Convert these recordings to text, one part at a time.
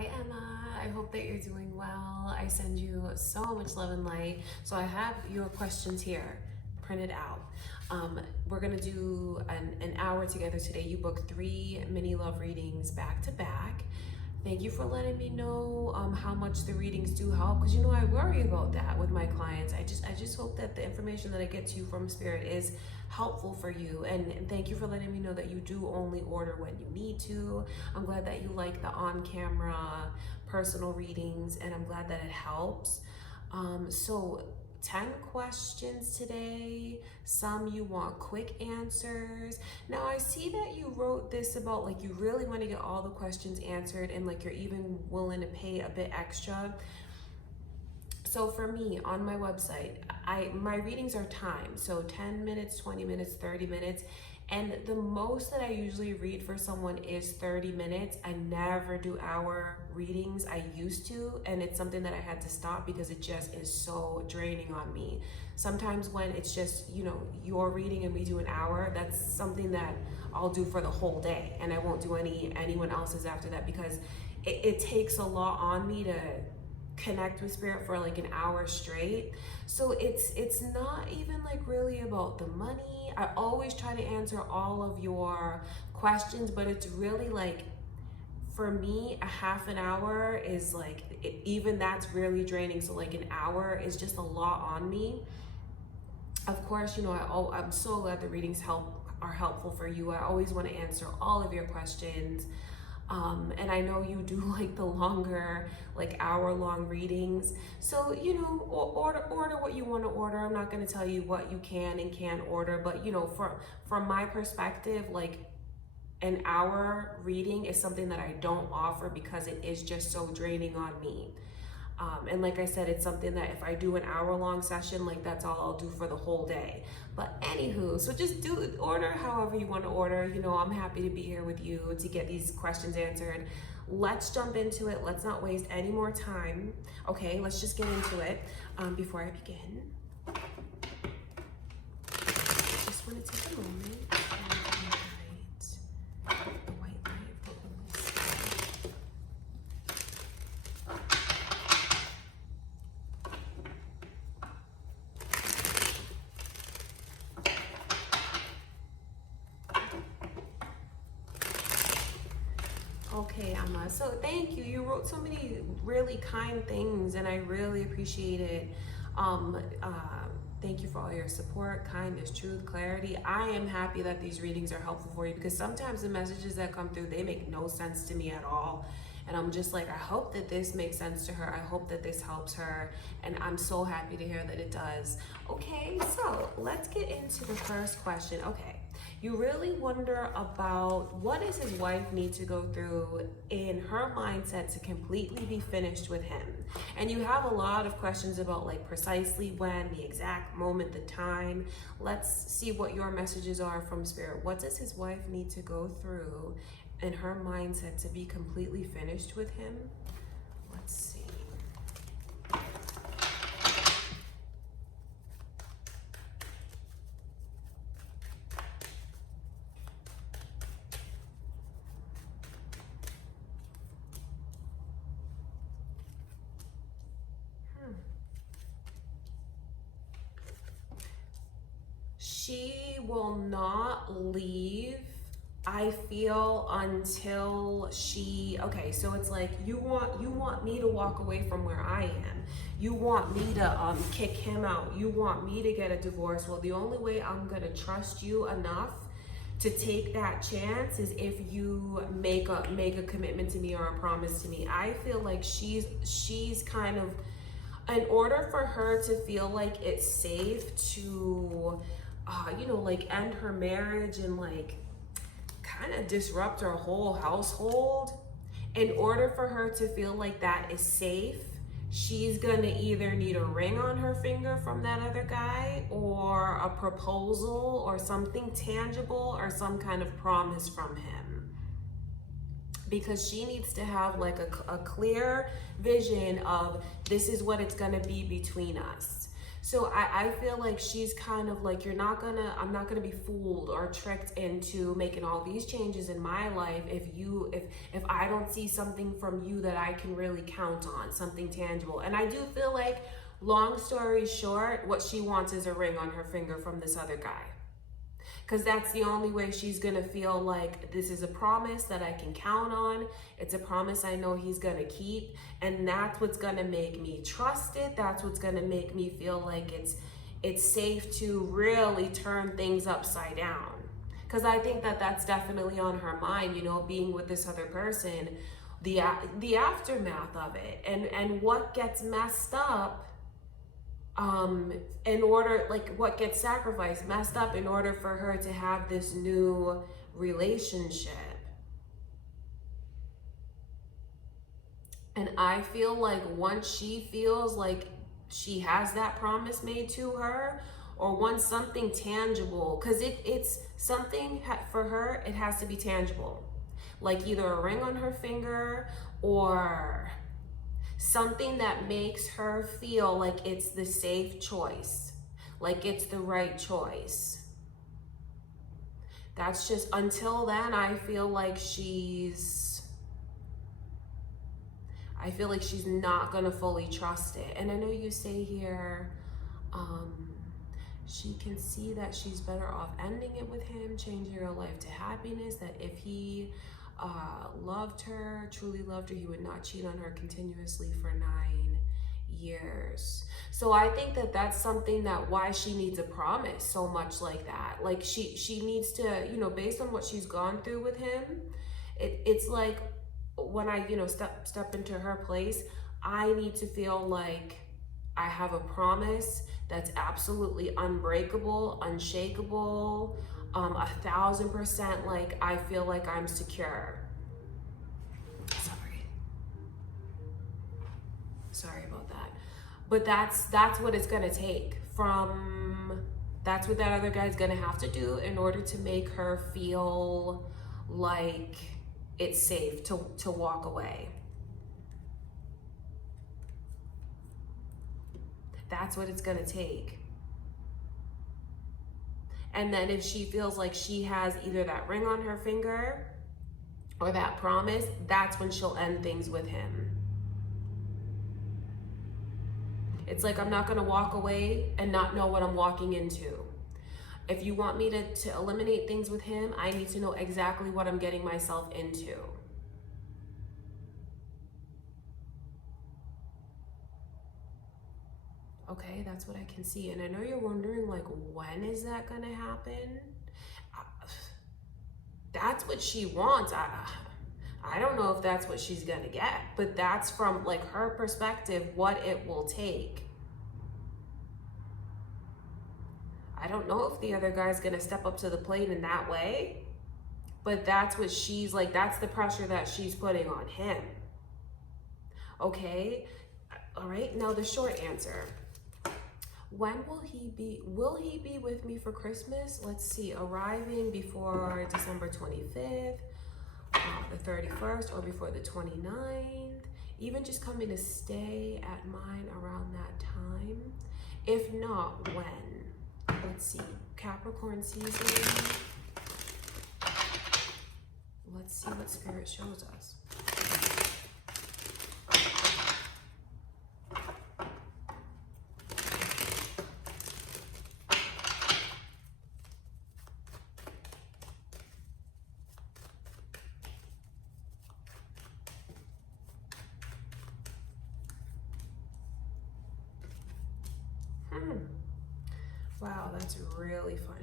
Hi Emma, I hope that you're doing well. I send you so much love and light. So I have your questions here printed out. We're gonna do an hour together today. You booked 3 mini love readings back to back. Thank you for letting me know how much the readings do help, because you know I worry about that with my clients. I just hope that the information that I get to you from Spirit is helpful for you, and thank you for letting me know that you do only order when you need to. I'm glad that you like the on-camera personal readings, and I'm glad that it helps. So 10 questions today. Some you want quick answers. Now I see that you wrote this about like you really want to get all the questions answered, and like you're even willing to pay a bit extra. So for me on my website, my readings are timed. So 10 minutes, 20 minutes, 30 minutes. And the most that I usually read for someone is 30 minutes. I never do hour readings. I used to, and it's something that I had to stop because it just is so draining on me. Sometimes when it's just, you know, your reading and we do an hour, that's something that I'll do for the whole day, and I won't do anyone else's after that, because it takes a lot on me to connect with Spirit for like an hour straight. So it's not even like really about the money. I always try to answer all of your questions, but it's really like, for me, a half an hour is like, even that's really draining. So like an hour is just a lot on me. Of course, you know, I'm so glad the readings are helpful for you. I always want to answer all of your questions. And I know you do like the longer, like hour-long readings. So, you know, order what you want to order. I'm not going to tell you what you can and can't order, but you know, from my perspective, like an hour reading is something that I don't offer because it is just so draining on me. And like I said, it's something that if I do an hour-long session, like that's all I'll do for the whole day. But anywho, so just order however you want to order. You know, I'm happy to be here with you to get these questions answered. Let's jump into it. Let's not waste any more time. Okay, let's just get into it. Before I begin, just want to take a moment and light the white light for Holy. Okay, Emma. So thank you. You wrote so many really kind things, and I really appreciate it. Um, uh, Thank you for all your support, kindness, truth, clarity. I am happy that these readings are helpful for you, because sometimes the messages that come through, they make no sense to me at all. And I'm just like, I hope that this makes sense to her. I hope that this helps her. And I'm so happy to hear that it does. Okay, so let's get into the first question. Okay. You really wonder about what does his wife need to go through in her mindset to completely be finished with him. And you have a lot of questions about like precisely when, the exact moment, the time. Let's see what your messages are from Spirit. What does his wife need to go through in her mindset to be completely finished with him? Let's see. She will not leave, I feel, until she, okay, so it's like you want me to walk away from where I am. You want me to kick him out. You want me to get a divorce. Well, the only way I'm going to trust you enough to take that chance is if you make a commitment to me or a promise to me. I feel like she's kind of, in order for her to feel like it's safe to you know, like end her marriage and like kind of disrupt her whole household, in order for her to feel like that is safe, she's gonna either need a ring on her finger from that other guy, or a proposal, or something tangible, or some kind of promise from him. Because she needs to have like a clear vision of this is what it's gonna be between us. So I feel like she's kind of like, I'm not gonna be fooled or tricked into making all these changes in my life if I don't see something from you that I can really count on, something tangible. And I do feel like, long story short, what she wants is a ring on her finger from this other guy. Because that's the only way she's gonna feel like this is a promise that I can count on. It's a promise I know he's gonna keep. And that's what's gonna make me trust it. That's what's gonna make me feel like it's safe to really turn things upside down. Because I think that that's definitely on her mind, you know, being with this other person, the aftermath of it, and what gets messed up in order, like what gets sacrificed, messed up in order for her to have this new relationship. And I feel like once she feels like she has that promise made to her, or once something tangible, because it's something for her, it has to be tangible, like either a ring on her finger or something that makes her feel like it's the safe choice, like it's the right choice. That's just, until then, I feel like she's not gonna fully trust it. And I know you say here, she can see that she's better off ending it with him, changing her life to happiness, that if he loved her, truly loved her, he would not cheat on her continuously for 9 years. So I think that that's something that why she needs a promise so much like that. Like she needs to, you know, based on what she's gone through with him, it's like when I, you know, step into her place, I need to feel like I have a promise that's absolutely unbreakable, unshakable, 1,000%, like I feel like I'm secure. Sorry about that. But that's what it's gonna take that's what that other guy's gonna have to do in order to make her feel like it's safe to walk away. That's what it's gonna take. And then if she feels like she has either that ring on her finger or that promise, that's when she'll end things with him. It's like, I'm not gonna walk away and not know what I'm walking into. If you want me to eliminate things with him, I need to know exactly what I'm getting myself into. Okay, that's what I can see. And I know you're wondering, like, when is that gonna happen? That's what she wants. I don't know if that's what she's gonna get, but that's from like her perspective, what it will take. I don't know if the other guy's gonna step up to the plate in that way, but that's what she's like, that's the pressure that she's putting on him. Okay, all right, now the short answer. When will he be with me for Christmas? Let's see, arriving before December 25th, the 31st, or before the 29th, even just coming to stay at mine around that time. If not, when? Let's see, Capricorn season. Let's see what Spirit shows us. Wow, that's really fun.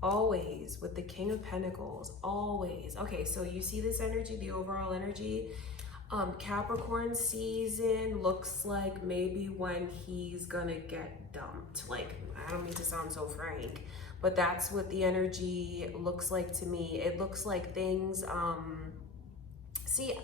Always with the King of Pentacles, always. Okay, so you see this energy, the overall energy. Capricorn season looks like maybe when he's gonna get dumped. Like, I don't mean to sound so frank, but that's what the energy looks like to me. It looks like things, see,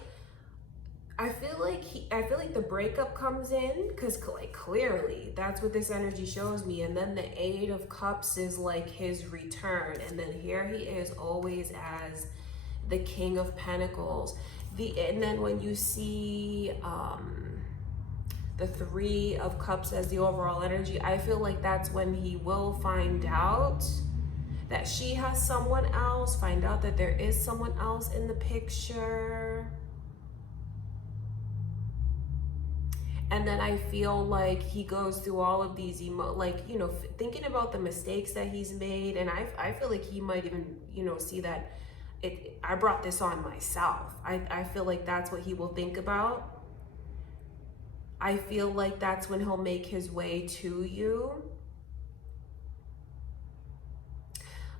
I feel like the breakup comes in because like clearly that's what this energy shows me. And then the Eight of Cups is like his return. And then here he is always as the King of Pentacles. And then when you see the Three of Cups as the overall energy, I feel like that's when he will find out that she has someone else, find out that there is someone else in the picture. And then I feel like he goes through all of these thinking about the mistakes that he's made. And I feel like he might even, see that I brought this on myself. I feel like that's what he will think about. I feel like that's when he'll make his way to you.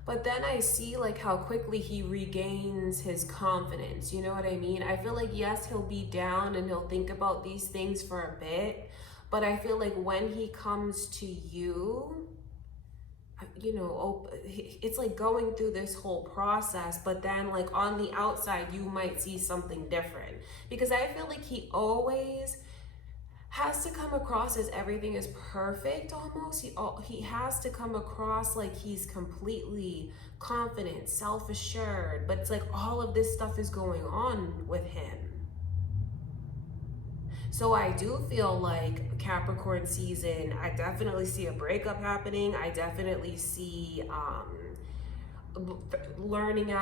But then I see like how quickly he regains his confidence. You know what I mean? I feel like, yes, he'll be down and he'll think about these things for a bit. But I feel like when he comes to you, it's like going through this whole process, but then like on the outside, you might see something different. Because I feel like he always has to come across as everything is perfect almost. He has to come across like he's completely confident, self-assured, but it's like all of this stuff is going on with him. So I do feel like Capricorn season, I definitely see a breakup happening. I definitely see learning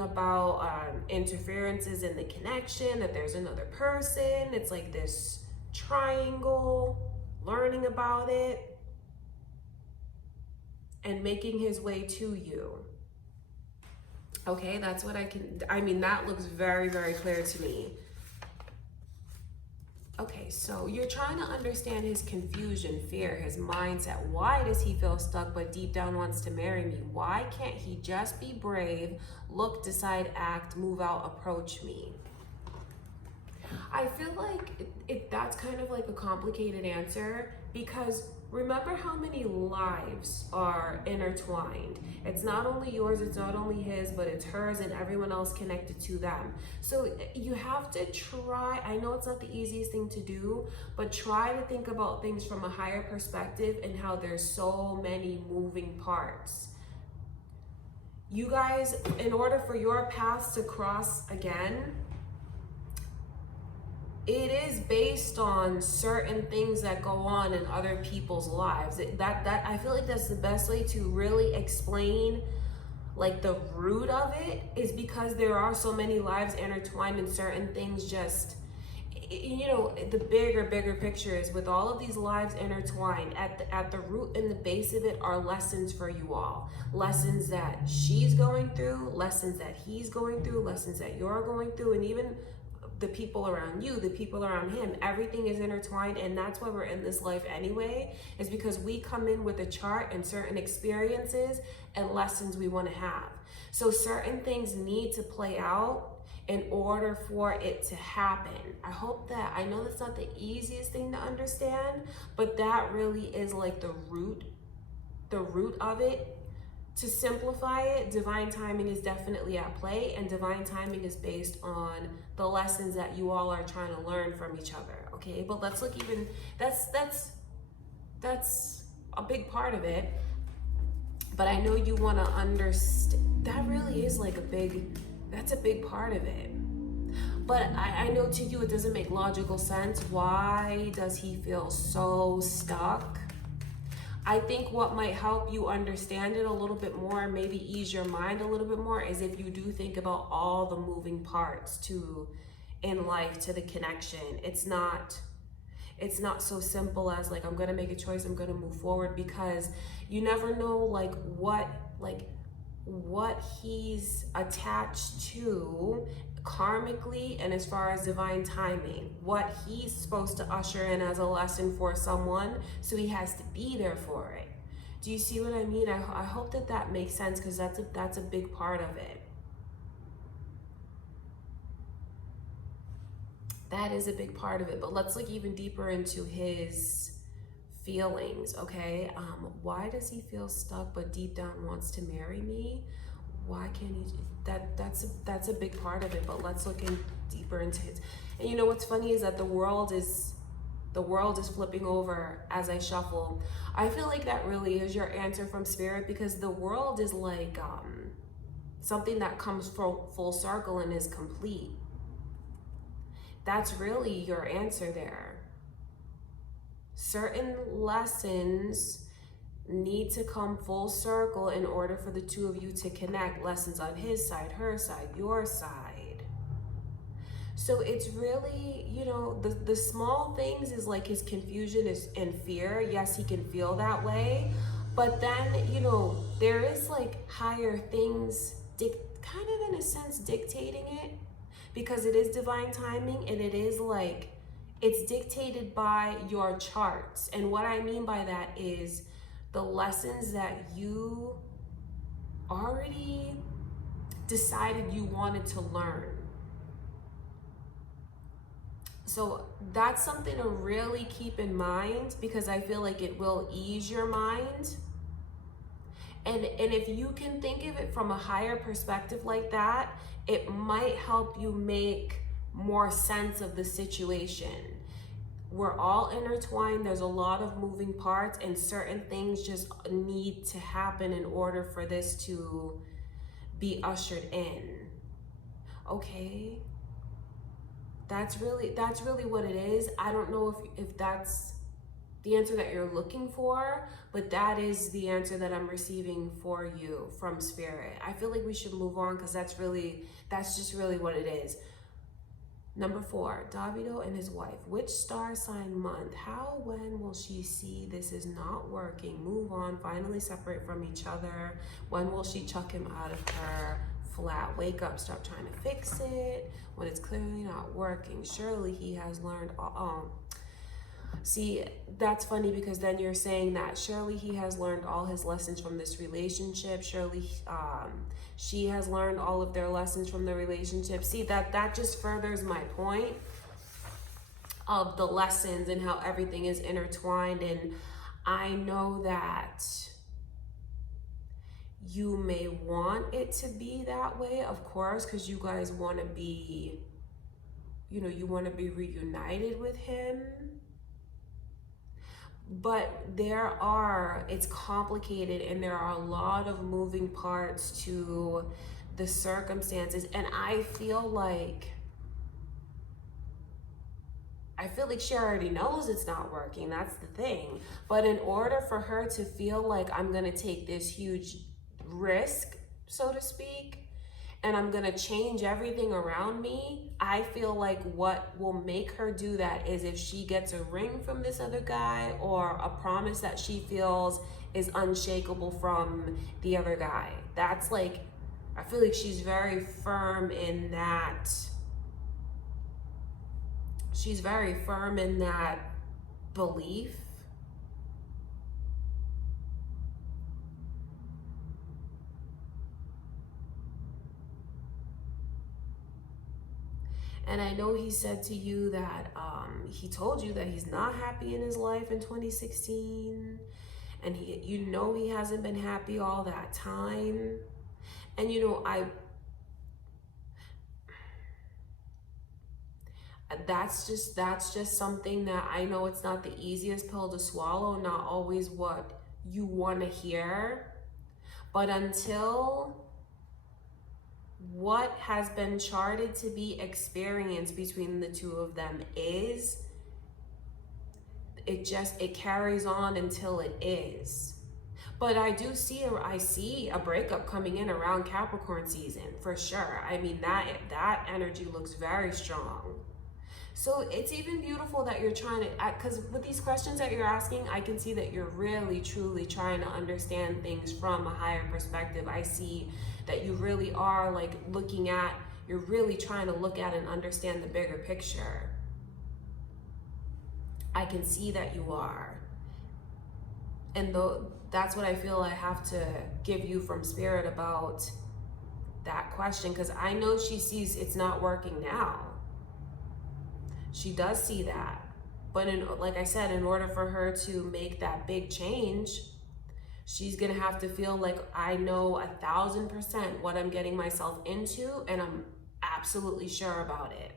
about interferences in the connection, that there's another person. It's like this triangle, learning about it and making his way to you. Okay, that's what that looks very, very clear to me. Okay, so you're trying to understand his confusion, fear, his mindset. Why does he feel stuck but deep down wants to marry me? Why can't he just be brave, look, decide, act, move out, approach me? I feel like that's kind of like a complicated answer, because remember how many lives are intertwined. It's not only yours, it's not only his, but it's hers and everyone else connected to them. So you have to try, I know it's not the easiest thing to do, but try to think about things from a higher perspective and how there's so many moving parts. You guys, in order for your paths to cross again, it is based on certain things that go on in other people's lives. That I feel like that's the best way to really explain like the root of it, is because there are so many lives intertwined and certain things just, the bigger picture is with all of these lives intertwined, at the root and the base of it are lessons for you all. Lessons that she's going through, lessons that he's going through, lessons that you're going through, and even the people around you, the people around him, everything is intertwined. And that's why we're in this life anyway, is because we come in with a chart and certain experiences and lessons we want to have. So certain things need to play out in order for it to happen. I know that's not the easiest thing to understand, but that really is like the root of it. To simplify it, divine timing is definitely at play, and divine timing is based on the lessons that you all are trying to learn from each other, okay? But let's look even, that's a big part of it, but I know you wanna understand, that really is like that's a big part of it. But I know to you it doesn't make logical sense. Why does he feel so stuck? I think what might help you understand it a little bit more, maybe ease your mind a little bit more, is if you do think about all the moving parts in life to the connection. It's not so simple as like, I'm gonna make a choice, I'm gonna move forward, because you never know what he's attached to karmically, and as far as divine timing, what he's supposed to usher in as a lesson for someone, so he has to be there for it. Do you see what I mean? I hope that makes sense, because that's a big part of it. That is a big part of it. But let's look even deeper into his feelings, okay? Why does he feel stuck but deep down wants to marry me? Why can't he? That's a big part of it. But let's look in deeper into it. And you know what's funny is that the world is flipping over as I shuffle. I feel like that really is your answer from spirit, because the world is like something that comes full circle and is complete. That's really your answer there. certain lessons need to come full circle in order for the two of you to connect. Lessons on his side, her side, your side. So it's really, you know, the small things is like his confusion is and fear. Yes, he can feel that way. But then, you know, there is like higher things kind of in a sense dictating it, because it is divine timing, and it is like it's dictated by your charts. And what I mean by that is the lessons that you already decided you wanted to learn. So that's something to really keep in mind, because I feel like it will ease your mind. And if you can think of it from a higher perspective like that, it might help you make more sense of the situation. We're all intertwined. There's a lot of moving parts, and certain things just need to happen in order for this to be ushered in. Okay? That's really what it is. I don't know if that's the answer that you're looking for, but that is the answer that I'm receiving for you from Spirit. I feel like we should move on, because that's just really what it is. Number 4, Davido and his wife. Which star sign month? How, when will she see this is not working? Move on, finally separate from each other. When will she chuck him out of her flat? Wake up, stop trying to fix it when it's clearly not working. Surely he has learned all. See, that's funny, because then you're saying that surely he has learned all his lessons from this relationship. Surely she has learned all of their lessons from the relationship. See, that just furthers my point of the lessons and how everything is intertwined. And I know that you may want it to be that way, of course, because you guys want to be, you know, you want to be reunited with him. But it's complicated, and there are a lot of moving parts to the circumstances. And I feel like she already knows it's not working. That's the thing. But in order for her to feel like I'm going to take this huge risk, so to speak, and I'm gonna change everything around me, I feel like what will make her do that is if she gets a ring from this other guy, or a promise that she feels is unshakable from the other guy. That's like, I feel like she's very firm in that. She's very firm in that belief. And I know he said to you that he told you that he's not happy in his life in 2016. And you know he hasn't been happy all that time. And you know, that's just something that I know it's not the easiest pill to swallow, not always what you want to hear. But until what has been charted to be experienced between the two of them is, it carries on until it is. But I see a breakup coming in around Capricorn season for sure. I mean, that energy looks very strong. So it's even beautiful that you're trying to, because with these questions that you're asking, I can see that you're really, truly trying to understand things from a higher perspective. I see that you really are like you're really trying to look at and understand the bigger picture. I can see that you are. And that's what I feel I have to give you from Spirit about that question, because I know she sees it's not working now. She does see that. But like I said, in order for her to make that big change, she's gonna have to feel like I know 1,000% what I'm getting myself into, and I'm absolutely sure about it.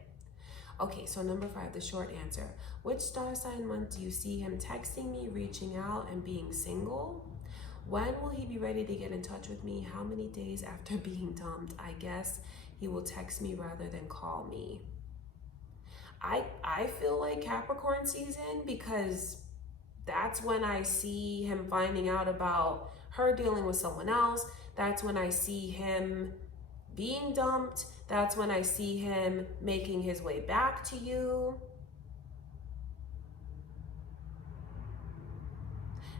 Okay, so number 5, the short answer. Which star sign month do you see him texting me, reaching out, and being single? When will he be ready to get in touch with me? How many days after being dumped? I guess he will text me rather than call me. I feel like Capricorn season, because That's when I see him finding out about her dealing with someone else. That's when I see him being dumped. That's when I see him making his way back to you.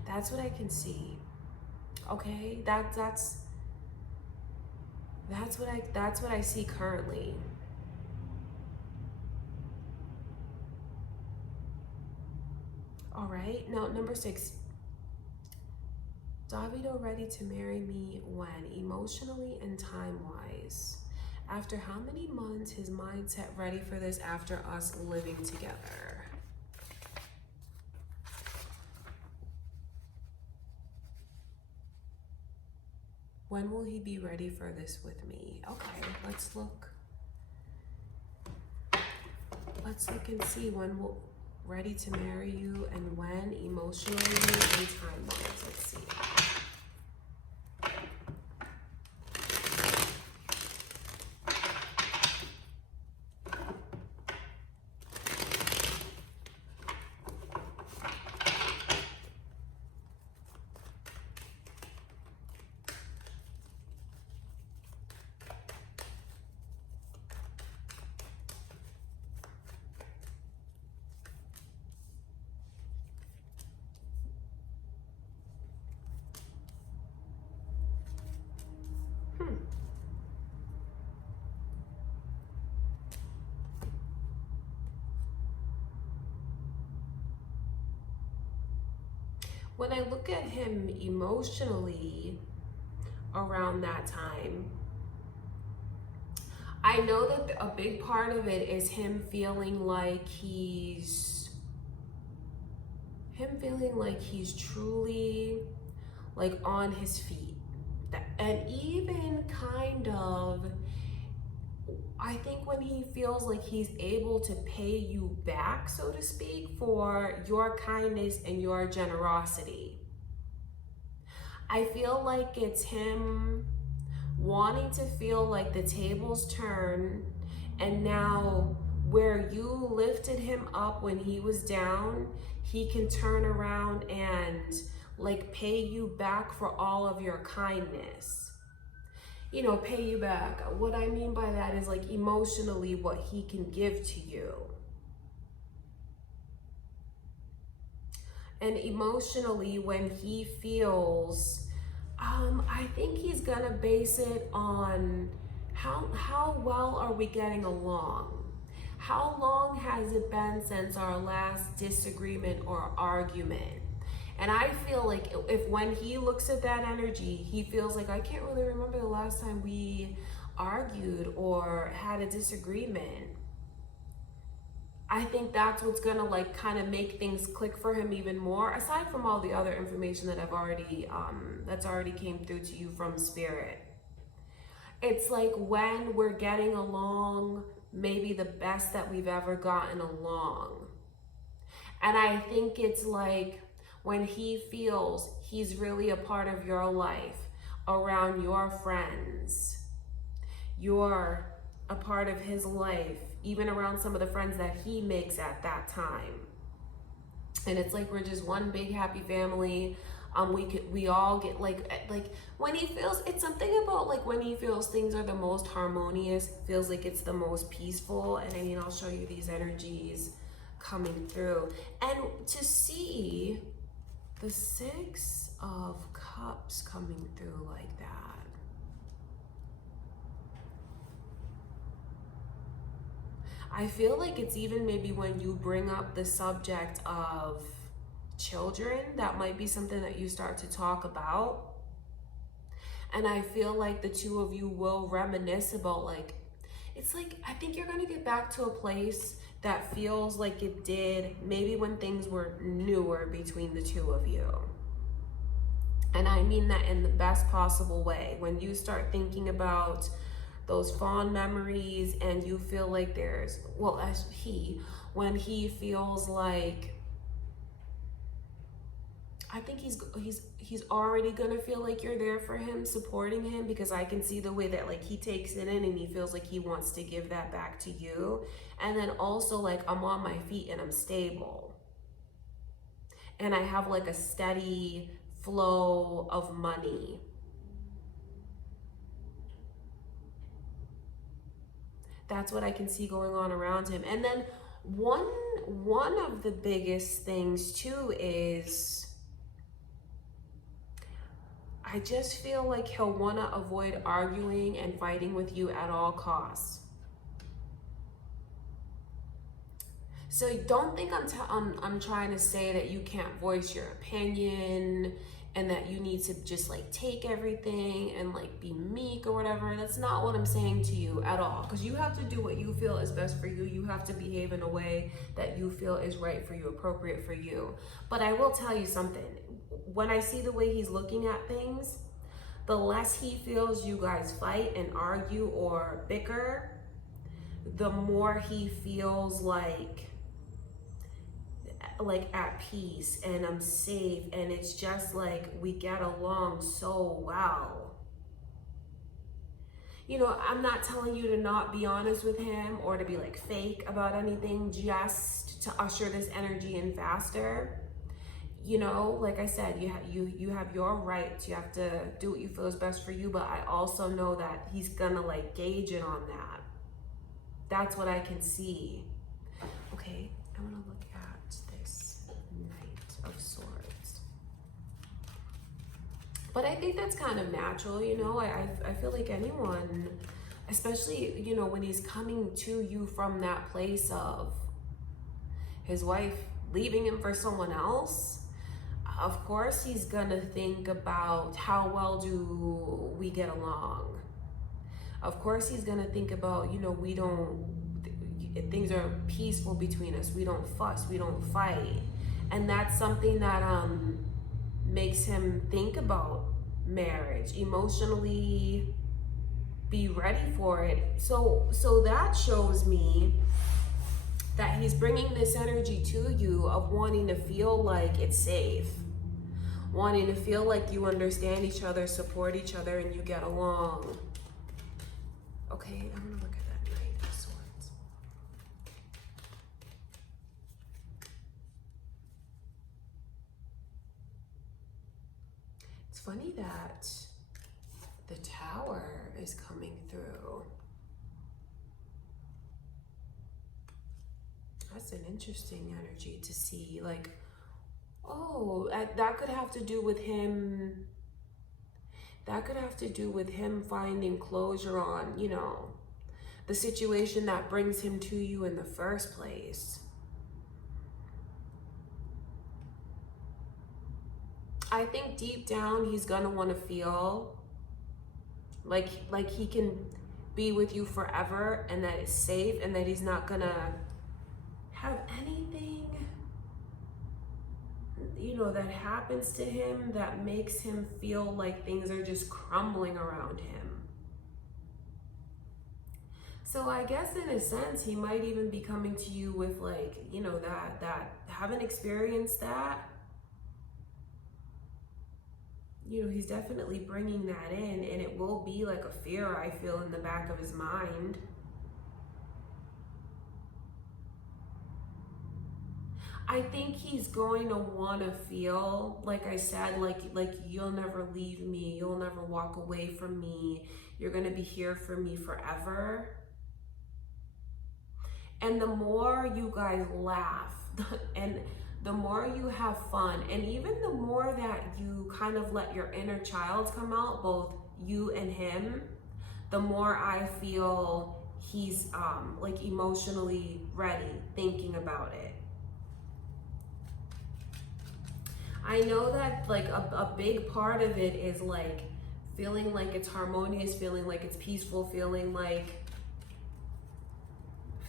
That's what I can see. Okay? That's what I see currently. All right. Now, number 6. Davido ready to marry me when? Emotionally and time-wise. After how many months? His mindset ready for this after us living together. When will he be ready for this with me? Okay, let's look. Let's look and see when we'll ready to marry you and when, emotionally and time-wise. Let's see. When I look at him emotionally around that time, I know that a big part of it is him feeling like he's truly like on his feet. And even kind of, I think when he feels like he's able to pay you back, so to speak, for your kindness and your generosity. I feel like it's him wanting to feel like the tables turn, and now where you lifted him up when he was down, he can turn around and like pay you back for all of your kindness. You know, pay you back. What I mean by that is like emotionally what he can give to you. And emotionally when he feels, I think he's gonna base it on how well are we getting along? How long has it been since our last disagreement or argument? And I feel like if when he looks at that energy, he feels like, I can't really remember the last time we argued or had a disagreement. I think that's what's gonna like kind of make things click for him even more, aside from all the other information that I've already, that's already came through to you from Spirit. It's like when we're getting along, maybe the best that we've ever gotten along. And I think it's like, when he feels he's really a part of your life, around your friends, you're a part of his life, even around some of the friends that he makes at that time. And it's like we're just one big happy family. We all get like when he feels, it's something about like when he feels things are the most harmonious, feels like it's the most peaceful. And I mean, I'll show you these energies coming through. And to see the 6 of Cups coming through like that. I feel like it's even maybe when you bring up the subject of children, that might be something that you start to talk about. And I feel like the two of you will reminisce about like, it's like, I think you're gonna get back to a place that feels like it did maybe when things were newer between the two of you. And I mean that in the best possible way. When you start thinking about those fond memories and you feel like there's, well, as when he feels like, I think he's already gonna feel like you're there for him, supporting him, because I can see the way that like he takes it in and he feels like he wants to give that back to you. And then also like, I'm on my feet and I'm stable. and I have like a steady flow of money. That's what I can see going on around him. And then one of the biggest things too is I just feel like he'll want to avoid arguing and fighting with you at all costs. So don't think I'm trying to say that you can't voice your opinion and that you need to just like take everything and like be meek or whatever. That's not what I'm saying to you at all, because you have to do what you feel is best for you. You have to behave in a way that you feel is right for you, appropriate for you. But I will tell you something. When I see the way he's looking at things, the less he feels you guys fight and argue or bicker, the more he feels like at peace and I'm safe, and it's just like we get along so well. You know, I'm not telling you to not be honest with him or to be like fake about anything, just to usher this energy in faster. You know, like I said, you have your rights. You have to do what you feel is best for you, but I also know that he's gonna like gauge it on that. That's what I can see. Okay, I want to look at this Knight of Swords. But I think that's kind of natural, you know. I feel like anyone, especially, you know, when he's coming to you from that place of his wife leaving him for someone else, of course he's gonna think about how well do we get along. Of course he's gonna think about, you know, things are peaceful between us. We don't fuss, we don't fight. And that's something that makes him think about marriage, emotionally be ready for it. So that shows me that he's bringing this energy to you of wanting to feel like it's safe, wanting to feel like you understand each other, support each other, and you get along. Okay, I'm gonna look at that Knight of Swords. It's funny that the Tower is coming through. That's an interesting energy to see. Like, oh, that could have to do with him. That could have to do with him finding closure on, you know, the situation that brings him to you in the first place. I think deep down he's gonna want to feel like he can be with you forever, and that it's safe, and that he's not gonna have anything, you know, that happens to him that makes him feel like things are just crumbling around him. So I guess in a sense, he might even be coming to you with like, you know, that haven't experienced that. You know, he's definitely bringing that in, and it will be like a fear I feel in the back of his mind. I think he's going to want to feel, like I said, like you'll never leave me, you'll never walk away from me, you're going to be here for me forever. And the more you guys laugh and the more you have fun, and even the more that you kind of let your inner child come out, both you and him, the more I feel he's like emotionally ready, thinking about it. I know that like a big part of it is like feeling like it's harmonious, feeling like it's peaceful, feeling like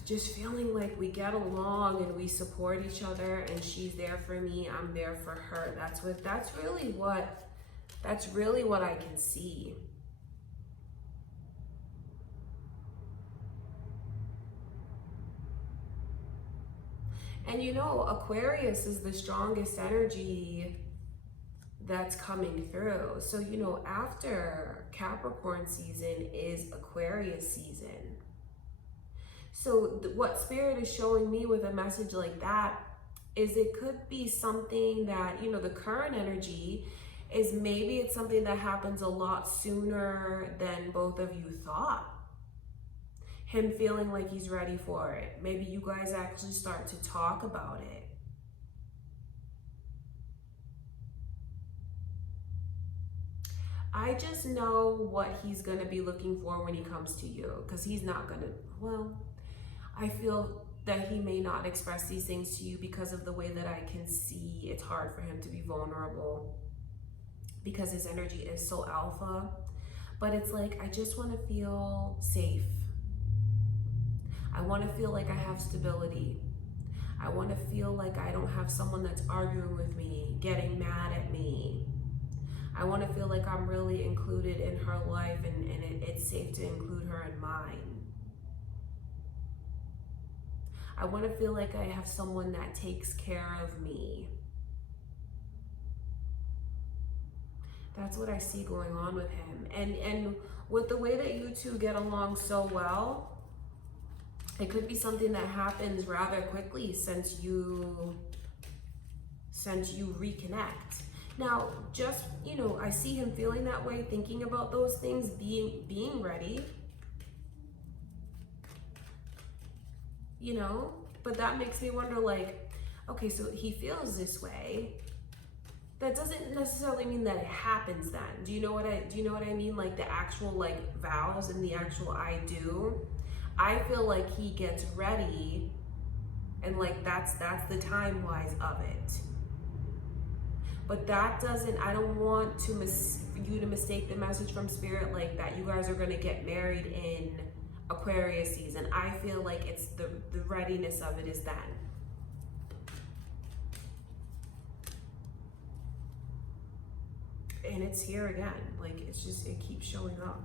just feeling like we get along and we support each other, and she's there for me, I'm there for her. That's really what I can see. And you know, Aquarius is the strongest energy that's coming through. So, you know, after Capricorn season is Aquarius season. So what Spirit is showing me with a message like that is it could be something that, the current energy is maybe it's something that happens a lot sooner than both of you thought. Him feeling like he's ready for it. Maybe you guys actually start to talk about it. I just know what he's going to be looking for when he comes to you, because he's not going to, well, I feel that he may not express these things to you because of the way that I can see it's hard for him to be vulnerable because his energy is so alpha. But it's like, I just want to feel safe. I want to feel like I have stability. I want to feel like I don't have someone that's arguing with me, getting mad at me. I want to feel like I'm really included in her life, and it's safe to include her in mine. I want to feel like I have someone that takes care of me. That's what I see going on with him. And with the way that you two get along so well, it could be something that happens rather quickly since you reconnect. Now, just, I see him feeling that way, thinking about those things, being ready. But that makes me wonder, like, okay, so he feels this way. That doesn't necessarily mean that it happens then. Do you know what I mean? Like the actual like vows and the actual I do. I feel like he gets ready, and like that's the time wise of it. But that doesn't, I don't want you to mistake the message from Spirit like that you guys are gonna get married in Aquarius season. I feel like it's the readiness of it is then. And it's here again. Like it's just, it keeps showing up.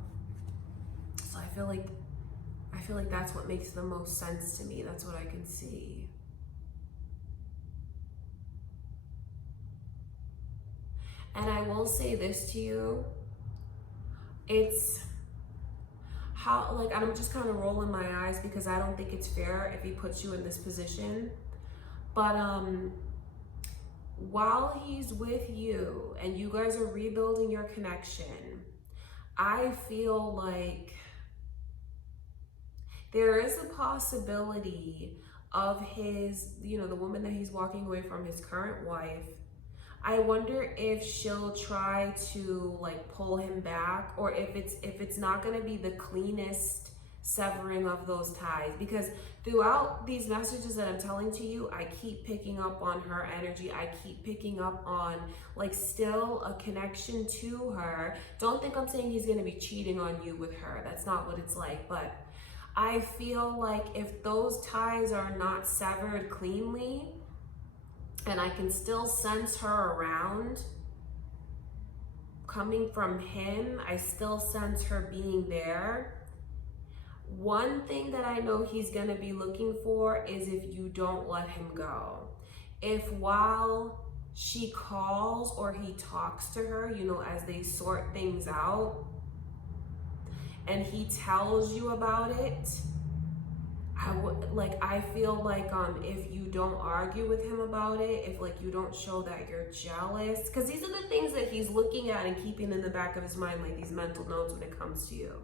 So I feel like that's what makes the most sense to me. That's what I can see. And I will say this to you. It's how, like, I'm just kind of rolling my eyes because I don't think it's fair if he puts you in this position. But while he's with you and you guys are rebuilding your connection, I feel like there is a possibility of his, the woman that he's walking away from, his current wife. I wonder if she'll try to like pull him back, or if it's not going to be the cleanest severing of those ties, because throughout these messages that I'm telling to you, I keep picking up on her energy. I keep picking up on like still a connection to her. Don't think I'm saying he's going to be cheating on you with her. That's not what it's like. But I feel like if those ties are not severed cleanly, and I can still sense her around, coming from him, I still sense her being there. One thing that I know he's gonna be looking for is if you don't let him go. If while she calls or he talks to her, as they sort things out, and he tells you about it, I feel like if you don't argue with him about it, if like you don't show that you're jealous, because these are the things that he's looking at and keeping in the back of his mind, like these mental notes when it comes to you.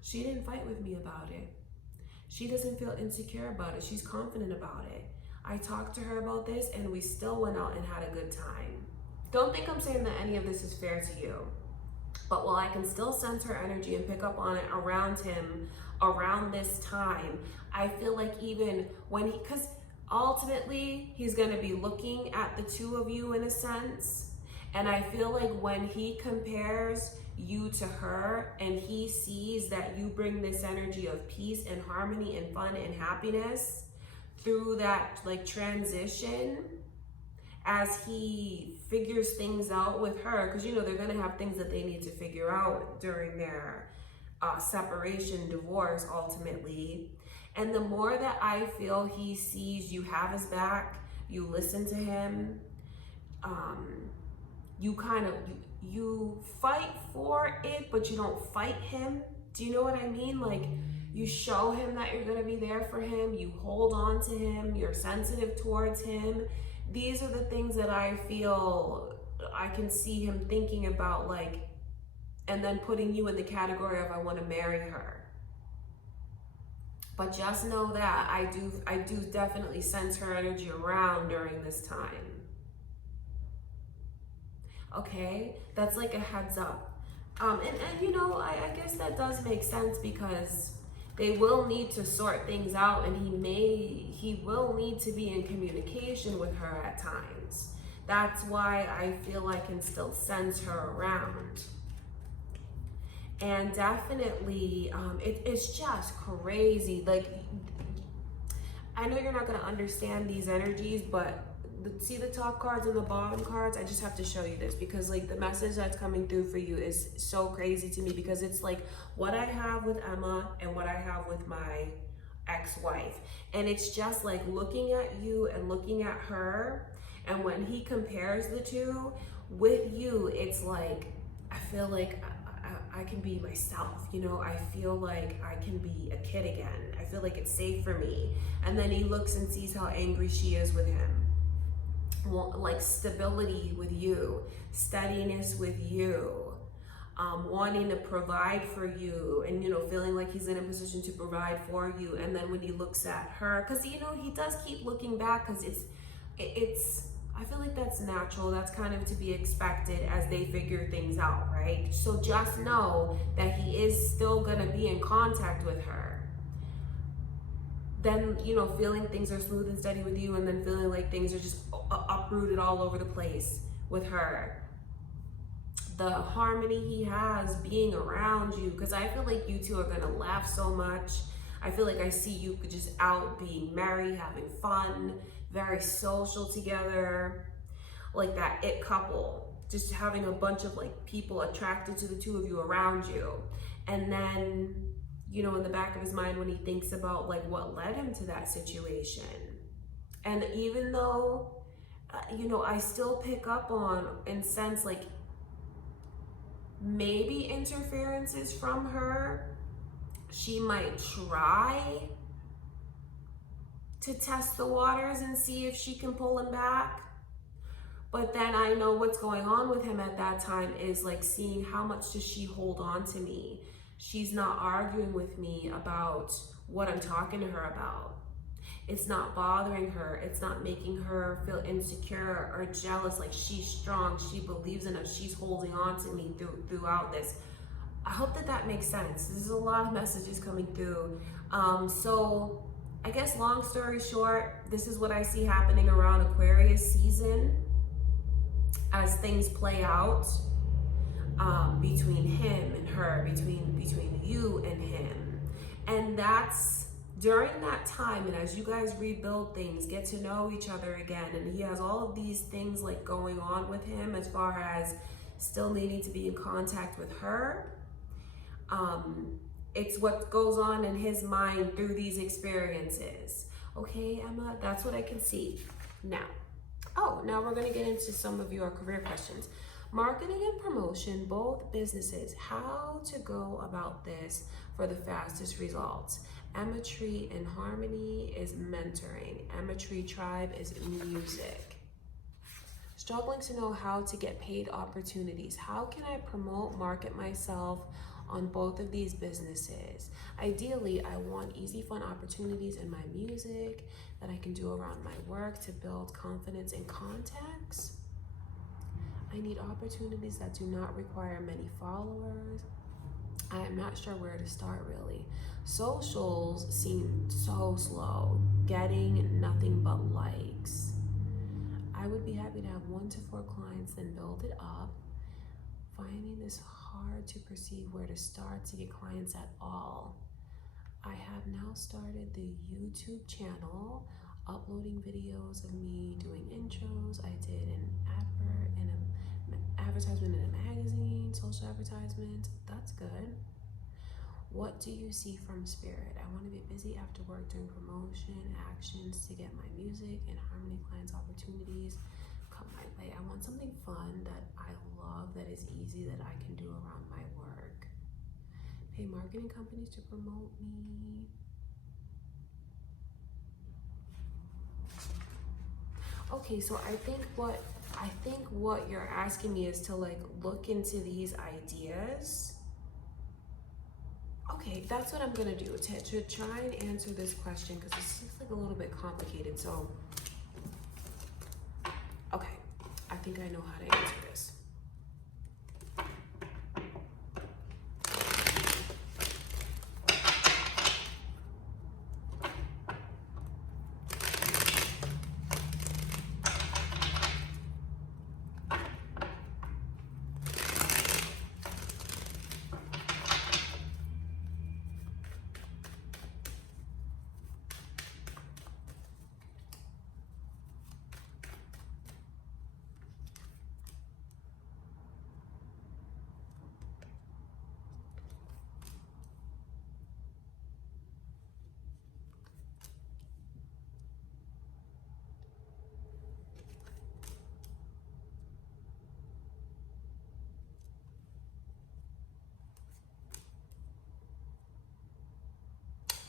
She didn't fight with me about it. She doesn't feel insecure about it. She's confident about it. I talked to her about this and we still went out and had a good time. Don't think I'm saying that any of this is fair to you. But while I can still sense her energy and pick up on it around him, around this time, I feel like even when because ultimately he's going to be looking at the two of you in a sense. And I feel like when he compares you to her and he sees that you bring this energy of peace and harmony and fun and happiness through that like transition, as he figures things out with her, because they're going to have things that they need to figure out during their separation, divorce ultimately. And the more that I feel he sees you have his back, you listen to him, you fight for it, but you don't fight him. Do you know what I mean? Like You show him that you're going to be there for him. You hold on to him. You're sensitive towards him. These are the things that I feel I can see him thinking about, like, and then putting you in the category of I want to marry her. But just know that I do definitely sense her energy around during this time. Okay, that's like a heads up. And you know, I guess that does make sense because they will need to sort things out, and he will need to be in communication with her at times. That's why I feel I can still sense her around. And definitely, it's just crazy. Like, I know you're not going to understand these energies, but see the top cards and the bottom cards? I just have to show you this because, like, the message that's coming through for you is so crazy to me because it's like what I have with Emma and what I have with my ex-wife. And it's just like looking at you and looking at her. And when he compares the two with you, it's like, I feel like I can be myself, you know, I feel like I can be a kid again. I feel like it's safe for me. And then he looks and sees how angry she is with him. Like stability with you, steadiness with you, wanting to provide for you, and, you know, feeling like he's in a position to provide for you. And then when he looks at her, because, you know, he does keep looking back because it's I feel like that's natural. That's kind of to be expected as they figure things out, right? So just know that he is still going to be in contact with her. Then, you know, feeling things are smooth and steady with you, and then feeling like things are just uprooted all over the place with her. The harmony he has being around you, because I feel like you two are going to laugh so much. I feel like I see you just out being merry, having fun, very social together, like that it couple, just having a bunch of like people attracted to the two of you around you. And then, you know, in the back of his mind when he thinks about like what led him to that situation. And even though, you know, I still pick up on and sense like maybe interferences from her, she might try to test the waters and see if she can pull him back. But then I know what's going on with him at that time is like seeing how much does she hold on to me. She's not arguing with me about what I'm talking to her about. It's not bothering her. It's not making her feel insecure or jealous. Like, she's strong. She believes in us. She's holding on to me throughout this. I hope that makes sense. There's a lot of messages coming through. So I guess long story short, this is what I see happening around Aquarius season as things play out between him and her, between you and him. And that's during that time, and as you guys rebuild things, get to know each other again, and he has all of these things like going on with him as far as still needing to be in contact with her. It's what goes on in his mind through these experiences. Okay, Emma, that's what I can see. Now we're gonna get into some of your career questions. Marketing and promotion, both businesses, how to go about this for the fastest results. Emma Tree and Harmony is mentoring. Emma Tree Tribe is music. Struggling to know how to get paid opportunities. How can I promote, market myself on both of these businesses? Ideally, I want easy, fun opportunities in my music that I can do around my work to build confidence and contacts. I need opportunities that do not require many followers. I am not sure where to start, really. Socials seem so slow, getting nothing but likes. I would be happy to have 1 to 4 clients, then build it up. Finding this hard to perceive where to start to get clients at all. I have now started the YouTube channel, uploading videos of me doing intros. I did an advertisement in a magazine, social advertisement. That's good. What do you see from Spirit? I want to be busy after work doing promotion, actions to get my music and Harmony clients opportunities come my way. I want something fun that I love, that is easy, that I can do around my work. Pay marketing companies to promote me. Okay, so I think what you're asking me is to like look into these ideas. Okay, that's what I'm gonna do to try and answer this question, because it's just like a little bit complicated. So, okay, I think I know how to answer this.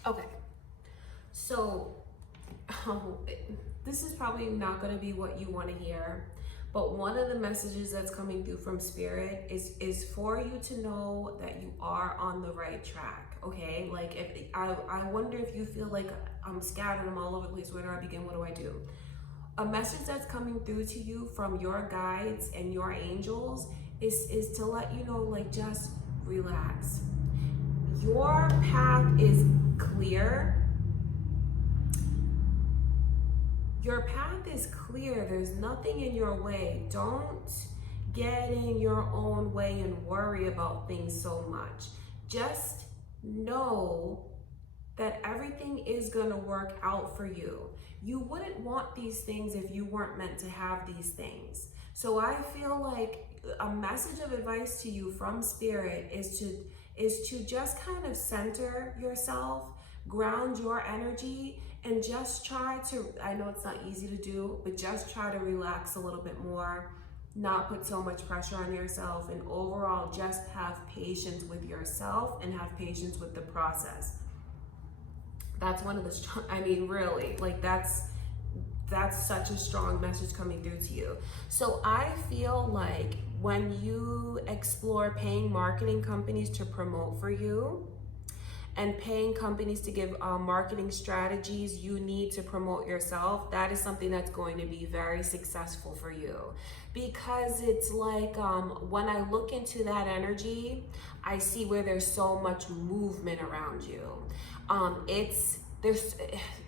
Okay, so this is probably not going to be what you want to hear, but one of the messages that's coming through from spirit is for you to know that you are on the right track. Okay, like if I wonder if you feel like I'm scattered, I'm all over the place. Where do I begin? What do I do? A message that's coming through to you from your guides and your angels is to let you know, like, just relax. Your path is clear. Your path is clear. There's nothing in your way. Don't get in your own way and worry about things so much. Just know that everything is going to work out for you. You wouldn't want these things if you weren't meant to have these things. So I feel like a message of advice to you from spirit is to just kind of center yourself, ground your energy, and just try to, I know it's not easy to do, but just try to relax a little bit more, not put so much pressure on yourself, and overall just have patience with yourself and have patience with the process. That's one of the strong, I mean, really, like that's such a strong message coming through to you. So I feel like when you explore paying marketing companies to promote for you and paying companies to give marketing strategies you need to promote yourself, that is something that's going to be very successful for you. Because it's like, when I look into that energy, I see where there's so much movement around you. There's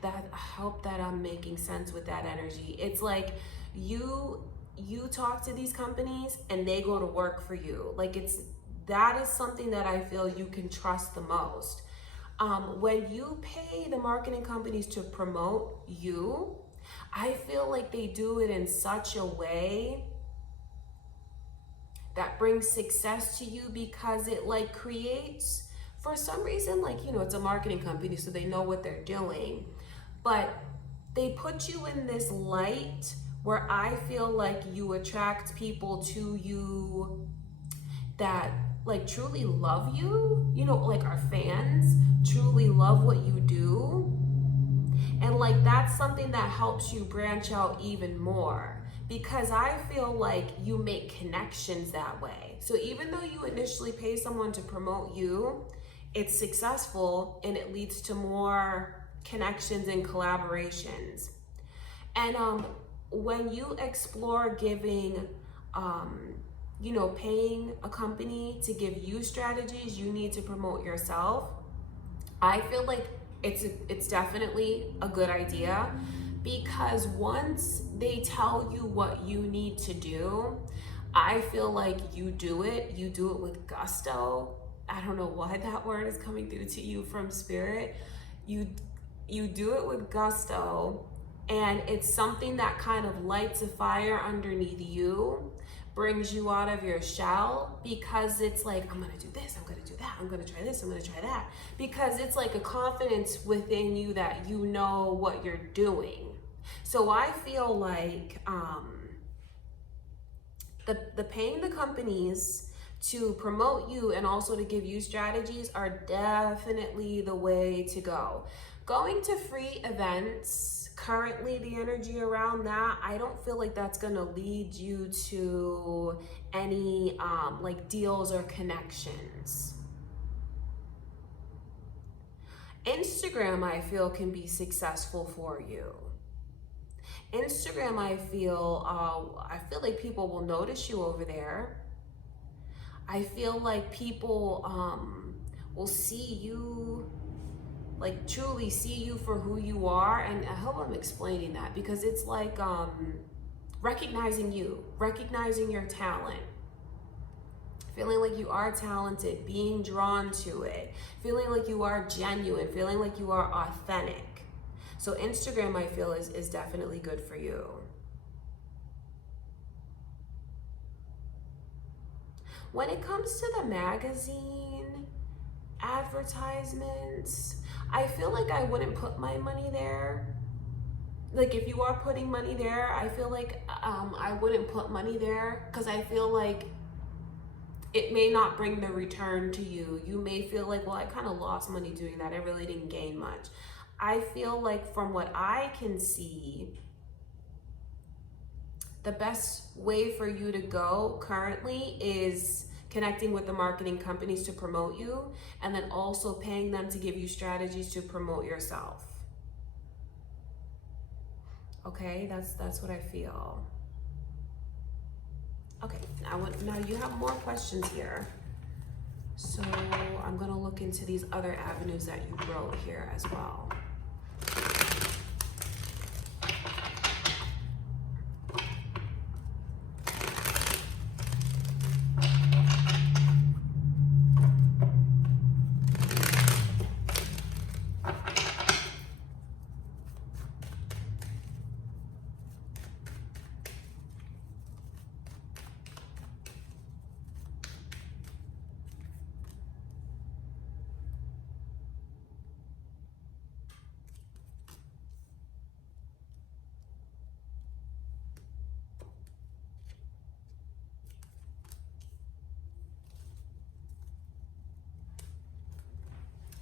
that, I hope that I'm making sense with that energy. It's like you talk to these companies and they go to work for you. Like that is something that I feel you can trust the most. When you pay the marketing companies to promote you, I feel like they do it in such a way that brings success to you, because it like creates, for some reason, like, you know, it's a marketing company, so they know what they're doing, but they put you in this light where I feel like you attract people to you that like truly love you, you know, like our fans truly love what you do. And like that's something that helps you branch out even more, because I feel like you make connections that way. So even though you initially pay someone to promote you, it's successful and it leads to more connections and collaborations. And when you explore giving, you know, paying a company to give you strategies you need to promote yourself, I feel like it's definitely a good idea, because once they tell you what you need to do, I feel like you do it with gusto. I don't know why that word is coming through to you from spirit. You do it with gusto, and it's something that kind of lights a fire underneath you, brings you out of your shell, because it's like, I'm gonna do this, I'm gonna do that, I'm gonna try this, I'm gonna try that, because it's like a confidence within you that you know what you're doing. So I feel like the paying the companies to promote you and also to give you strategies are definitely the way to go. Going to free events, currently the energy around that, I don't feel like that's gonna lead you to any like deals or connections. Instagram, I feel, can be successful for you. Instagram, I feel like people will notice you over there. I feel like people will see you, like truly see you for who you are. And I hope I'm explaining that, because it's like recognizing you, recognizing your talent, feeling like you are talented, being drawn to it, feeling like you are genuine, feeling like you are authentic. So Instagram, I feel, is definitely good for you. When it comes to the magazine advertisements, I feel like I wouldn't put my money there. Like if you are putting money there, I feel like I wouldn't put money there, because I feel like it may not bring the return to you. You may feel like, well, I kind of lost money doing that. I really didn't gain much. I feel like from what I can see, the best way for you to go currently is connecting with the marketing companies to promote you, and then also paying them to give you strategies to promote yourself. Okay, that's what I feel. Okay, now you have more questions here. So I'm gonna look into these other avenues that you wrote here as well.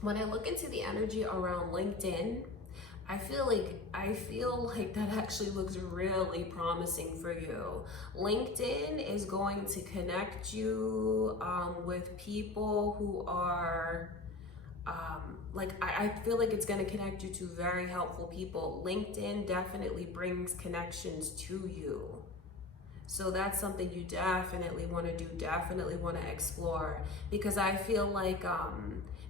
When I look into the energy around LinkedIn, I feel like that actually looks really promising for you. LinkedIn is going to connect you with people who are I feel like it's going to connect you to very helpful people. LinkedIn definitely brings connections to you. So that's something you definitely want to do, definitely want to explore, because I feel like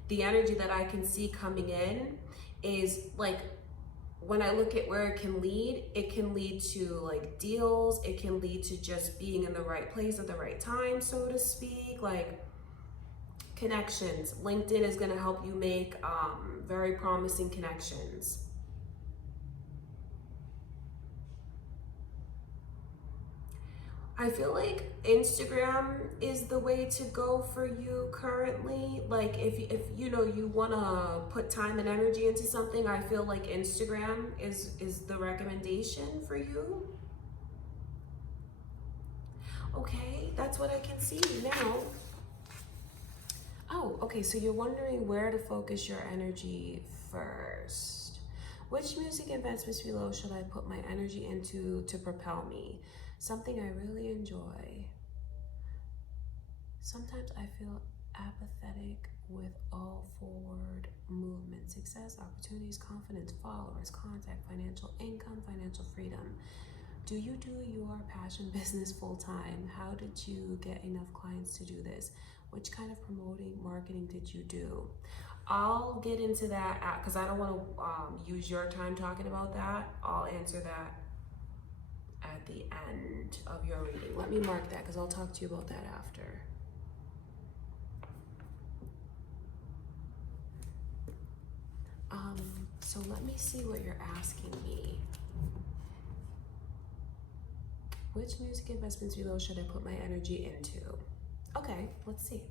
the energy that I can see coming in is like, when I look at where it can lead to like deals, it can lead to just being in the right place at the right time, so to speak, like connections. LinkedIn is going to help you make very promising connections. I feel like Instagram is the way to go for you currently. Like if you know you want to put time and energy into something, I feel like Instagram is the recommendation for you. Okay, that's what I can see now. Oh, okay, so you're wondering where to focus your energy first. Which music investments below should I put my energy into to propel me? Something I really enjoy. Sometimes I feel apathetic with all forward movement, success, opportunities, confidence, followers, contact, financial income, financial freedom. Do you do your passion business full time? How did you get enough clients to do this? Which kind of marketing did you do? I'll get into that because I don't want to use your time talking about that. I'll answer that at the end of your reading. Let me mark that because I'll talk to you about that after. So let me see what you're asking me. Which music investments below should I put my energy into? Okay, let's see.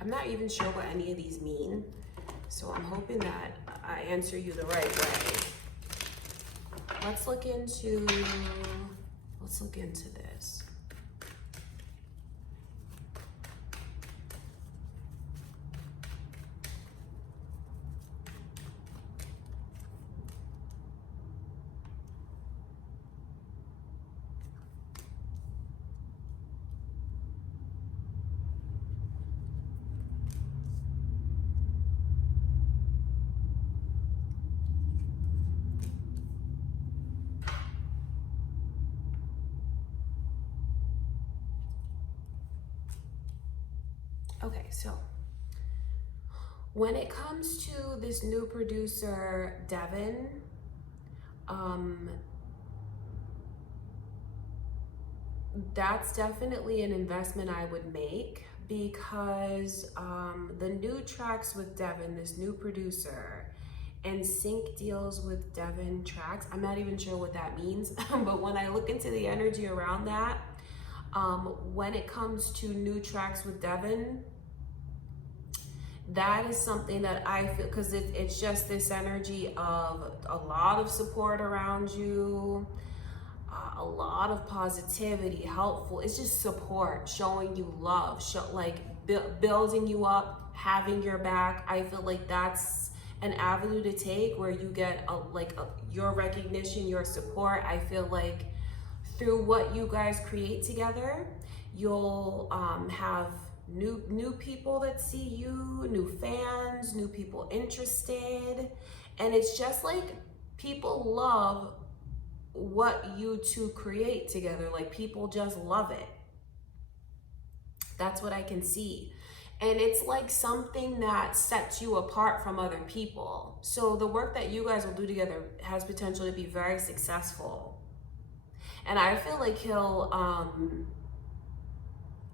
I'm not even sure what any of these mean. So I'm hoping that I answer you the right way. Let's look into this. Okay, so when it comes to this new producer, Devin, that's definitely an investment I would make, because the new tracks with Devin, this new producer, and sync deals with Devin tracks, I'm not even sure what that means, but when I look into the energy around that, when it comes to new tracks with Devin, that is something that I feel, because it's just this energy of a lot of support around you, a lot of positivity, helpful. It's just support, showing you love, building you up, having your back. I feel like that's an avenue to take where you get your recognition, your support. I feel like through what you guys create together, you'll have new people that see you, new fans, new people interested. And it's just like people love what you two create together. Like, people just love it. That's what I can see. And it's like something that sets you apart from other people. So the work that you guys will do together has potential to be very successful. And I feel like he'll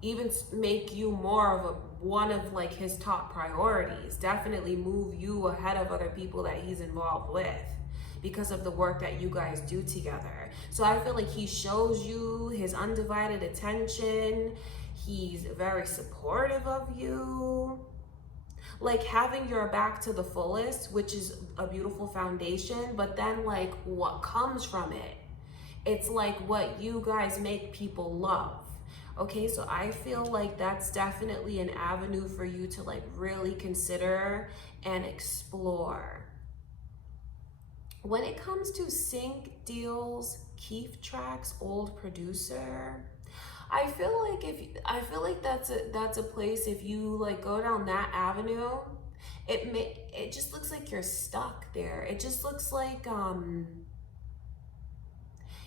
even make you more of one of like his top priorities. Definitely move you ahead of other people that he's involved with, because of the work that you guys do together. So I feel like he shows you his undivided attention. He's very supportive of you. Like, having your back to the fullest, which is a beautiful foundation, but then like what comes from it, it's like what you guys make people love. Okay, so I feel like that's definitely an avenue for you to like really consider and explore. When it comes to sync deals, Keith tracks, old producer, I feel like that's a place, if you like go down that avenue, it just looks like you're stuck there. It just looks like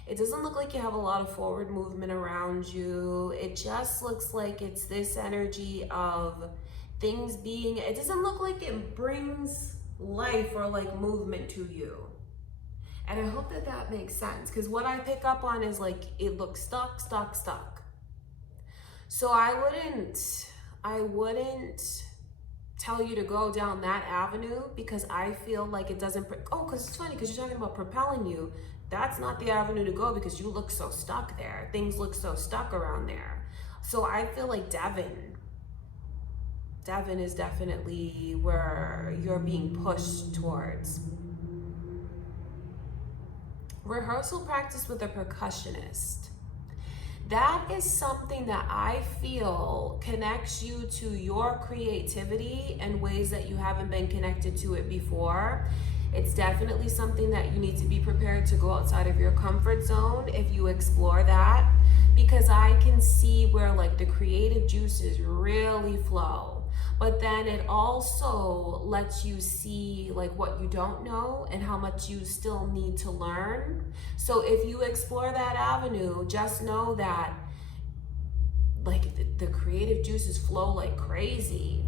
it doesn't look like you have a lot of forward movement around you. It just looks like it's this energy of things being, it doesn't look like it brings life or like movement to you. And I hope that makes sense, because what I pick up on is like, it looks stuck. So I wouldn't tell you to go down that avenue, because I feel like it doesn't, because it's funny, because you're talking about propelling you. That's not the avenue to go, because you look so stuck there. Things look so stuck around there. So I feel like Devin is definitely where you're being pushed towards. Rehearsal practice with a percussionist. That is something that I feel connects you to your creativity in ways that you haven't been connected to it before. It's definitely something that you need to be prepared to go outside of your comfort zone if you explore that, because I can see where like the creative juices really flow. But then it also lets you see like what you don't know and how much you still need to learn. So if you explore that avenue, just know that like the creative juices flow like crazy,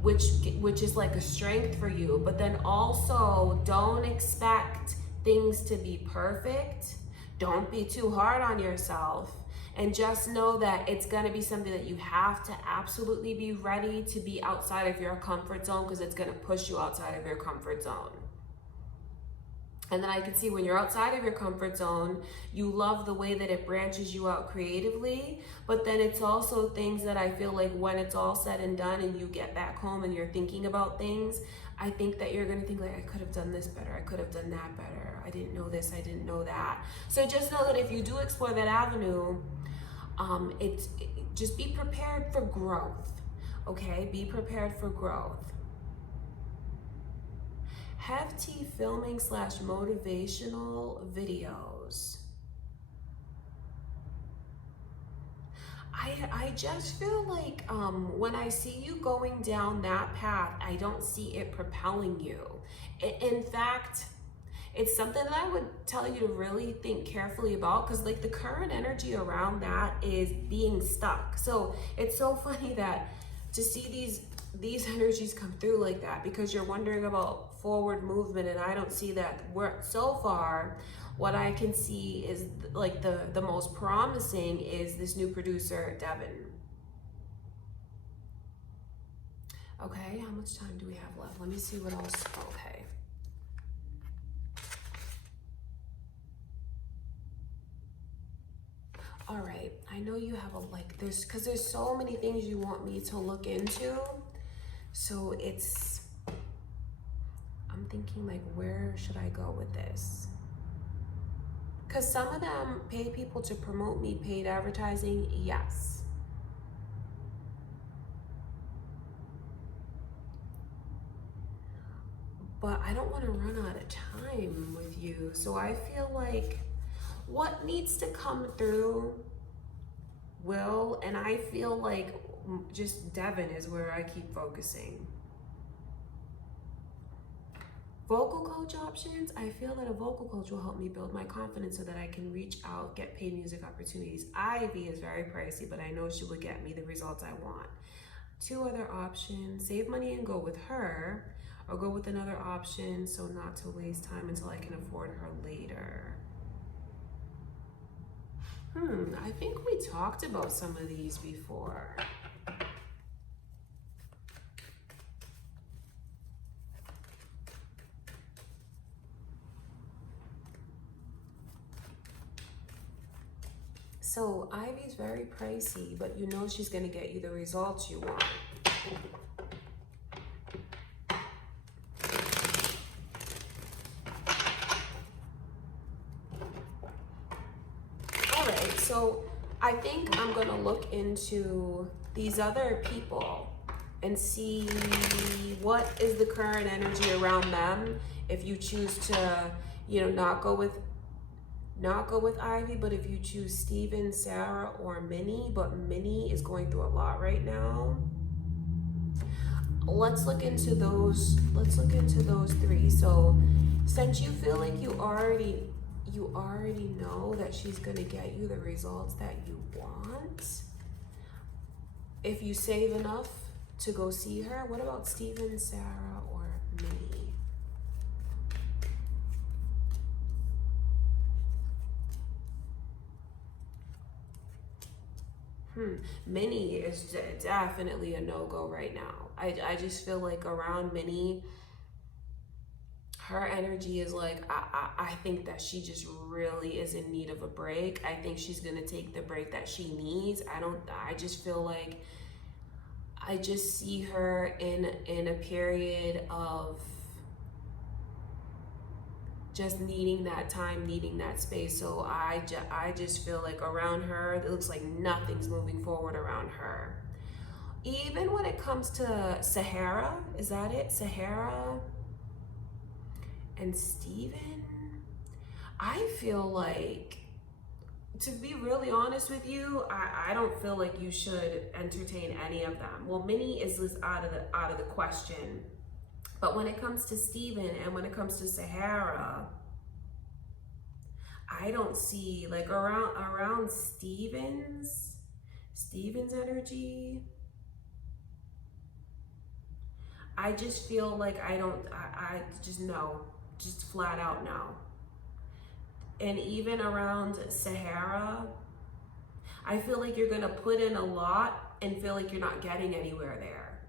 which is like a strength for you. But then also, don't expect things to be perfect. Don't be too hard on yourself. And just know that it's going to be something that you have to absolutely be ready to be outside of your comfort zone, because it's going to push you outside of your comfort zone. And then I can see when you're outside of your comfort zone, you love the way that it branches you out creatively. But then it's also things that I feel like when it's all said and done and you get back home and you're thinking about things, I think that you're gonna think like, I could have done this better, I could have done that better, I didn't know this, I didn't know that. So just know that if you do explore that avenue, just be prepared for growth, okay? Be prepared for growth. Hefty filming / motivational videos. I just feel like when I see you going down that path, I don't see it propelling you. In fact, it's something that I would tell you to really think carefully about, because like the current energy around that is being stuck. So it's so funny that to see these energies come through like that, because you're wondering about forward movement, and I don't see that. So far, what I can see is like the most promising is this new producer, Devin. Okay, how much time do we have left? Let me see what else. Okay. All right, I know you have because there's so many things you want me to look into. So I'm thinking like, where should I go with this? Because some of them pay people to promote me, paid advertising, yes. But I don't want to run out of time with you. So I feel like what needs to come through will, and I feel like just Devin is where I keep focusing. Vocal coach options, I feel that a vocal coach will help me build my confidence so that I can reach out, get paid music opportunities. Ivy is very pricey, but I know she will get me the results I want. 2 other options, save money and go with her, or go with another option so not to waste time until I can afford her later. I think we talked about some of these before. So Ivy's very pricey, but you know she's gonna get you the results you want. All right, so I think I'm gonna look into these other people and see what is the current energy around them. If you choose to, not go with Ivy, but if you choose Steven, Sarah, or Minnie, but Minnie is going through a lot right now. Let's look into those 3. So since you feel like you already know that she's gonna get you the results that you want, if you save enough to go see her, what about Steven, Sarah, or Minnie? Minnie is definitely a no-go right now. I just feel like around Minnie, her energy is like, I think that she just really is in need of a break. I think she's gonna take the break that she needs. I just feel like I just see her in a period of just needing that time, needing that space. So I just feel like around her, it looks like nothing's moving forward around her. Even when it comes to Sahara, is that it? Sahara and Steven, I feel like, to be really honest with you, I don't feel like you should entertain any of them. Well, Minnie is out of the question. But when it comes to Steven and when it comes to Sahara, I don't see, like, around Steven's energy, I just feel like I just no, just flat out no. And even around Sahara, I feel like you're gonna put in a lot and feel like you're not getting anywhere there.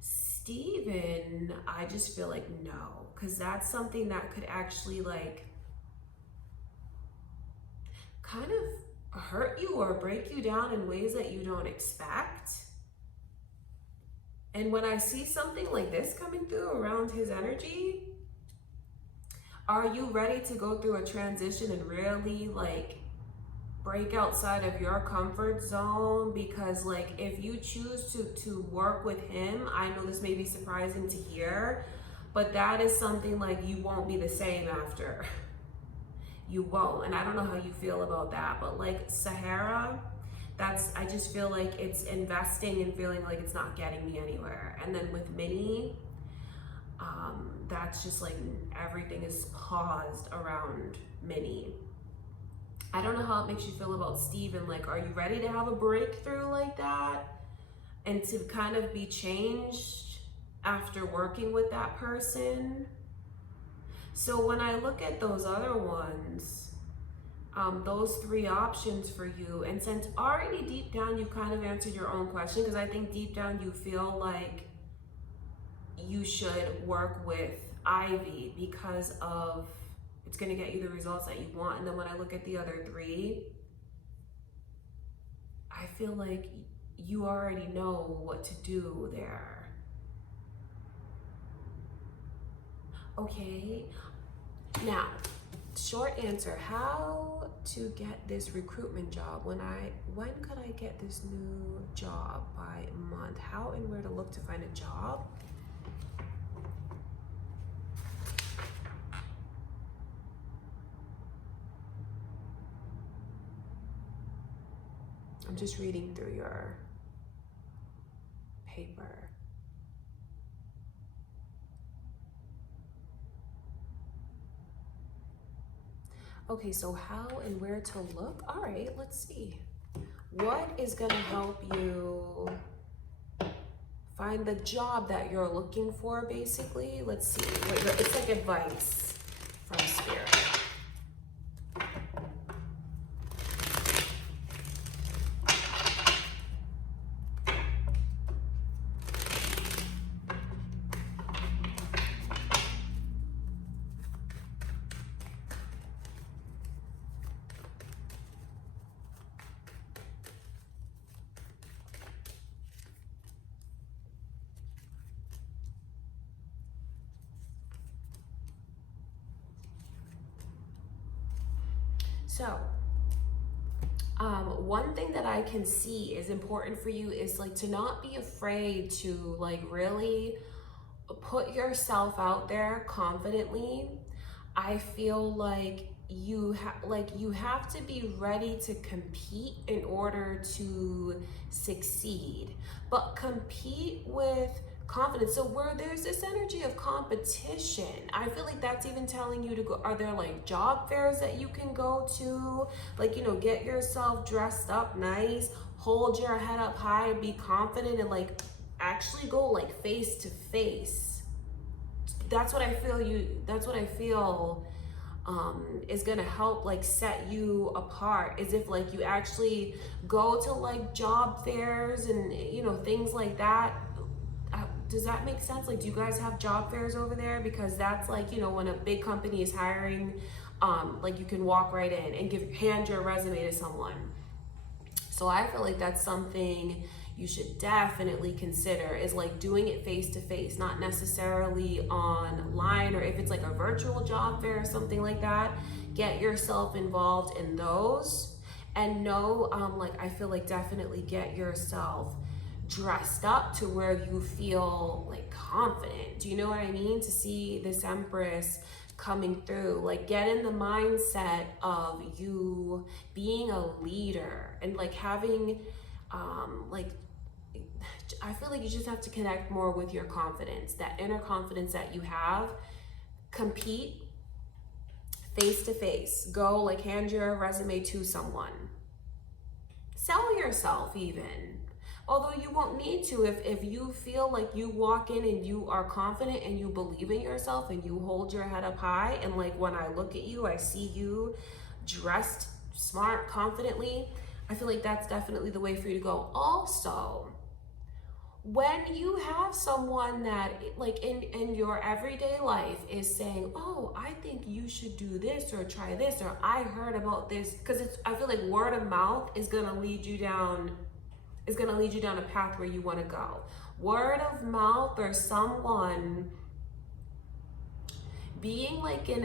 Steven, I just feel like no, because that's something that could actually like kind of hurt you or break you down in ways that you don't expect. And when I see something like this coming through around his energy, are you ready to go through a transition and really like break outside of your comfort zone? Because like if you choose to work with him, I know this may be surprising to hear, but that is something like you won't be the same after. You won't. And I don't know how you feel about that, but like Sahara, I just feel like it's investing and feeling like it's not getting me anywhere. And then with Minnie, that's just like everything is paused around Minnie. I don't know how it makes you feel about Steven. Like, are you ready to have a breakthrough like that? And to kind of be changed after working with that person? So when I look at those other ones, those three options for you, and since already deep down you kind of answered your own question, because I think deep down you feel like you should work with Ivy because of it's going to get you the results that you want. And then when I look at the other three, I feel like you already know what to do there. Okay, now short answer, how to get this recruitment job? When could I get this new job by month? How and where to look to find a job? I'm just reading through your paper. Okay, so how and where to look? All right, let's see. What is gonna help you find the job that you're looking for, basically? Let's see. It's like advice from Spirit. So, one thing that I can see is important for you is like to not be afraid to like really put yourself out there confidently. I feel like you have to be ready to compete in order to succeed, but compete with confidence. So where there's this energy of competition, I feel like that's even telling you to go. Are there like job fairs that you can go to? Like, you know, get yourself dressed up nice, hold your head up high, be confident, and like actually go like face to face. That's what I feel is gonna help like set you apart, is if like you actually go to like job fairs and, you know, things like that. Does that make sense? Like, do you guys have job fairs over there? Because that's like, you know, when a big company is hiring, like you can walk right in and hand your resume to someone. So I feel like that's something you should definitely consider, is like doing it face to face, not necessarily online, or if it's like a virtual job fair or something like that, get yourself involved in those. And no, like I feel like definitely get yourself dressed up to where you feel like confident. Do you know what I mean? To see this Empress coming through, like get in the mindset of you being a leader and like having like, I feel like you just have to connect more with your confidence, that inner confidence that you have. Compete face to face, go like hand your resume to someone, sell yourself even. Although you won't need to, if you feel like you walk in and you are confident and you believe in yourself and you hold your head up high, and like when I look at you, I see you dressed smart, confidently, I feel like that's definitely the way for you to go. Also, when you have someone that like in your everyday life is saying, oh, I think you should do this or try this, or I heard about this, because I feel like word of mouth is gonna lead you down a path where you want to go. word of mouth or someone being like in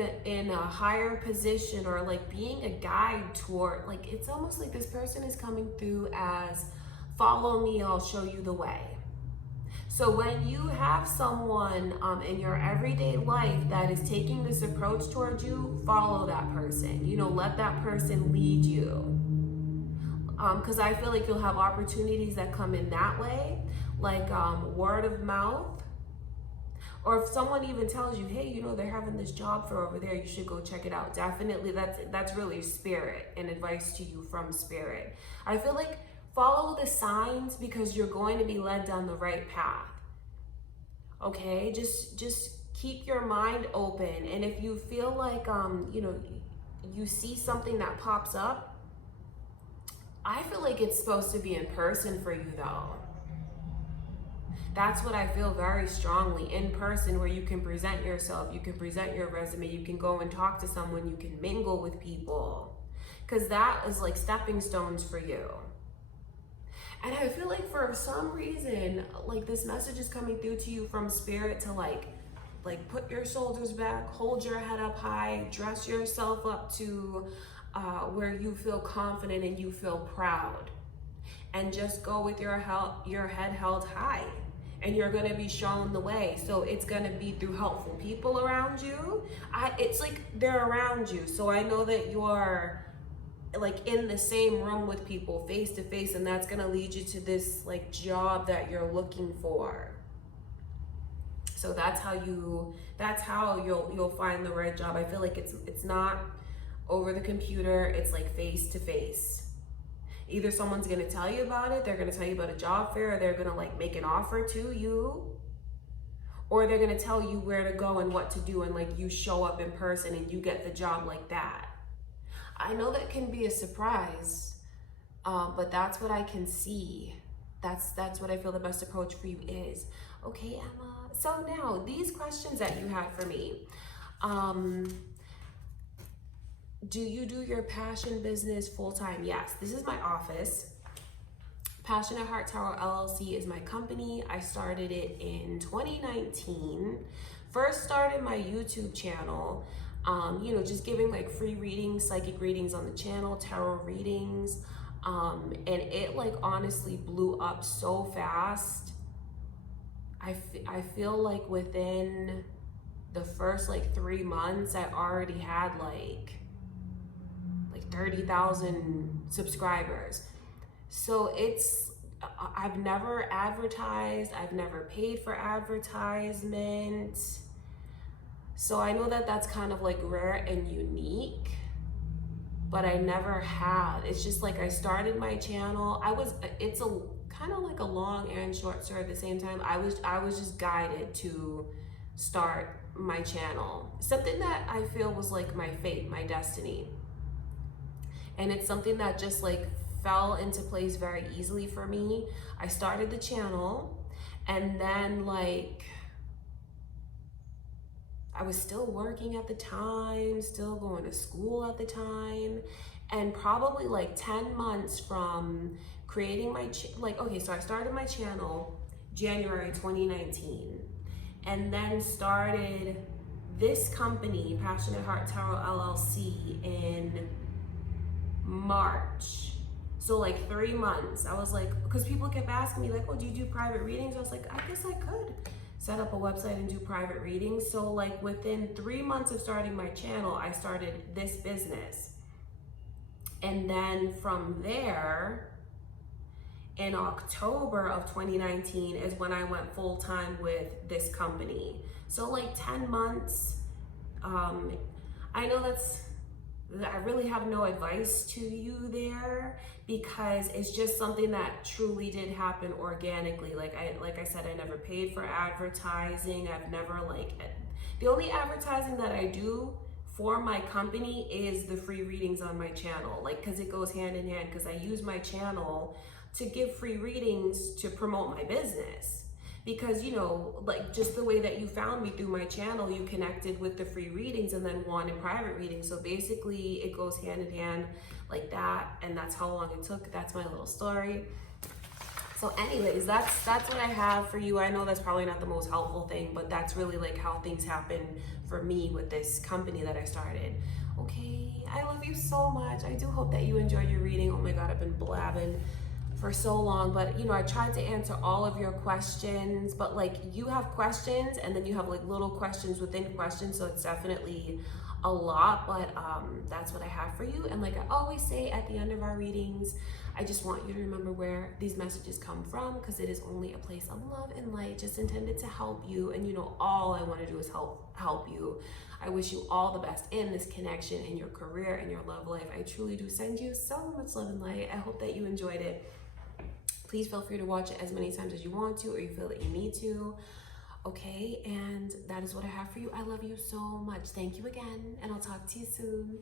a higher position, or like being a guide toward, like, it's almost like this person is coming through as, follow me, I'll show you the way. So when you have someone in your everyday life that is taking this approach towards you, follow that person. You know, let that person lead you. Because I feel like you'll have opportunities that come in that way, like word of mouth. Or if someone even tells you, hey, you know, they're having this job fair over there, you should go check it out. Definitely, that's really spirit and advice to you from spirit. I feel like follow the signs, because you're going to be led down the right path. Okay, just keep your mind open. And if you feel like, you know, you see something that pops up, I feel like it's supposed to be in person for you though. That's what I feel very strongly, in person, where you can present yourself, you can present your resume, you can go and talk to someone, you can mingle with people, because that is like stepping stones for you. And I feel like for some reason, like this message is coming through to you from spirit to like put your shoulders back, hold your head up high, dress yourself up to where you feel confident and you feel proud, and just go with your head held high. And you're gonna be shown the way. So it's gonna be through helpful people around you. It's like they're around you. So I know that you're like in the same room with people, face to face, and that's gonna lead you to this like job that you're looking for. So that's how you'll find the right job. I feel like it's not over the computer, it's like face to face. Either someone's gonna tell you about it, they're gonna tell you about a job fair, or they're gonna like make an offer to you, or they're gonna tell you where to go and what to do, and like you show up in person and you get the job like that. I know that can be a surprise, but that's what I can see. That's what I feel the best approach for you is. Okay, Emma. So now these questions that you had for me. Do you do your passion business full-time? Yes, this is my office. Passionate Heart Tarot LLC is my company. I started it in 2019. First started my YouTube channel, you know, just giving like free readings, psychic readings on the channel, tarot readings. And it like honestly blew up so fast. I feel like within the first like 3 months, I already had like 30,000 subscribers. So I've never advertised, I've never paid for advertisement. So I know that that's kind of like rare and unique, but I never had. It's just like I started my channel. It's a kind of like a long and short story at the same time. I was just guided to start my channel. Something that I feel was like my fate, my destiny. And it's something that just like fell into place very easily for me. I started the channel, and then like I was still working at the time, still going to school at the time, and probably like 10 months from creating my so I started my channel January 2019, and then started this company, Passionate Heart Tarot LLC, in March. So like 3 months. I was like, because people kept asking me like, oh, do you do private readings? I was like, I guess I could set up a website and do private readings. So like within 3 months of starting my channel, I started this business. And then from there, in October of 2019 is when I went full-time with this company. So like 10 months. I know I really have no advice to you there, because it's just something that truly did happen organically. Like I said, I never paid for advertising. I've never the only advertising that I do for my company is the free readings on my channel, like, because it goes hand in hand, because I use my channel to give free readings to promote my business. Because, you know, like just the way that you found me through my channel, you connected with the free readings and then wanted private readings. So basically it goes hand in hand like that. And that's how long it took. That's my little story. So anyways, that's what I have for you. I know that's probably not the most helpful thing, but that's really like how things happen for me with this company that I started. Okay, I love you so much. I do hope that you enjoyed your reading. Oh my God, I've been blabbing for so long, but you know, I tried to answer all of your questions, but like you have questions and then you have like little questions within questions, so it's definitely a lot, but that's what I have for you. And like I always say at the end of our readings, I just want you to remember where these messages come from, because it is only a place of love and light, just intended to help you. And you know, all I want to do is help you. I wish you all the best in this connection, in your career, in your love life. I truly do send you so much love and light. I hope that you enjoyed it. Please feel free to watch it as many times as you want to, or you feel that you need to. Okay, and that is what I have for you. I love you so much. Thank you again, and I'll talk to you soon.